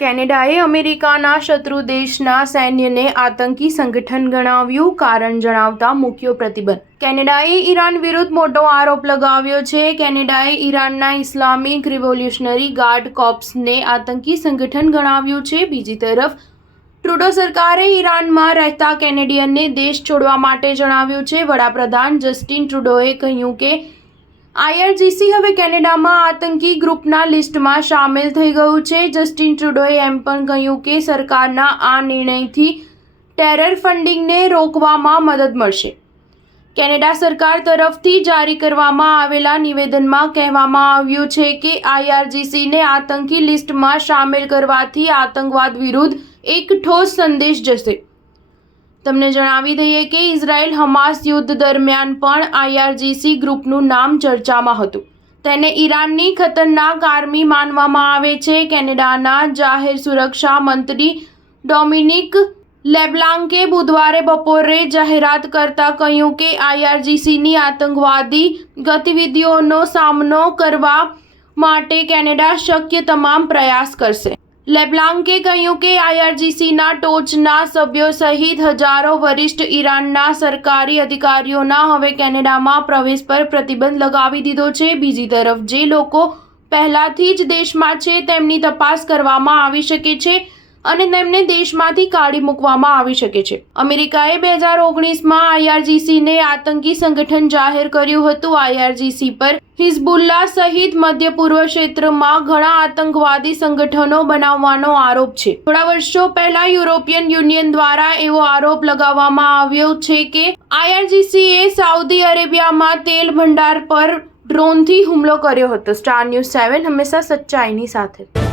કેનેડાએ અમેરિકાના શત્રુ દેશના સૈન્યને આતંકી સંગઠન ગણાવ્યું, કારણ જણાવતા મૂક્યો પ્રતિબંધ. કેનેડાએ ઈરાન વિરુદ્ધ મોટો આરોપ લગાવ્યો છે. કેનેડાએ ઈરાનના ઇસ્લામિક રિવોલ્યુશનરી ગાર્ડ કોર્પ્સને આતંકી સંગઠન ગણાવ્યું છે. બીજી તરફ ટ્રુડો સરકારે ઈરાનમાં રહેતા કેનેડિયનને દેશ છોડવા માટે જણાવ્યું છે. વડાપ્રધાન જસ્ટિન ટ્રુડોએ કહ્યું કે IRGC હવે કેનેડામાં આતંકી ગ્રુપના લિસ્ટમાં સામેલ થઈ ગયું છે. જસ્ટિન ટ્રુડોએ એમ પણ કહ્યું કે સરકારના આ નિર્ણયથી ટેરર ફંડિંગને રોકવામાં મદદ મળશે. કેનેડા સરકાર તરફથી જારી કરવામાં આવેલા નિવેદનમાં કહેવામાં આવ્યું છે કે IRGCને આતંકી લિસ્ટમાં સામેલ કરવાથી આતંકવાદ વિરુદ્ધ એક ઠોસ સંદેશ જશે. તમને જણાવી દઈએ કે ઇઝરાયલ હમાસ યુદ્ધ દરમિયાન પણ IRGC ગ્રુપનું નામ ચર્ચામાં હતું. તેને ઈરાનની ખતરનાક આર્મી માનવામાં આવે છે. કેનેડાના જાહેર સુરક્ષા મંત્રી ડોમિનિક લેબ્લાંકે બુધવારે બપોરે જાહેરાત કરતા કહ્યું કે IRGCની આતંકવાદી ગતિવિધિઓનો સામનો કરવા માટે કેનેડા શક્ય તમામ પ્રયાસ કરશે. લેબ્લાંકે કહ્યું કે IRGCના ટોચના સભ્યો સહિત હજારો વરિષ્ઠ ઈરાનના સરકારી અધિકારીઓના હવે કેનેડામાં પ્રવેશ પર પ્રતિબંધ લગાવી દીધો છે. બીજી તરફ જે લોકો પહેલાથી જ દેશમાં છે તેમની તપાસ કરવામાં આવી શકે છે અને તેમને દેશમાંથી કાઢી મૂકવામાં આવી શકે છે. અમેરિકાએ 2019માં IRGCને આતંકી સંગઠન જાહેર કર્યું હતું. IRGC પર હિઝબુલ્લાહ સહિત મધ્ય પૂર્વ ક્ષેત્રમાં ઘણા આતંકવાદી સંગઠનો બનાવવાનો આરોપ છે. થોડા વર્ષો પહેલા યુરોપિયન યુનિયન દ્વારા એવો આરોપ લગાવવામાં આવ્યો છે કે IRGCએ સાઉદી અરેબિયામાં તેલ ભંડાર પર ડ્રોનથી હુમલો કર્યો હતો. સ્ટાર ન્યૂઝ 7 હંમેશા સચ્ચાઈની સાથે.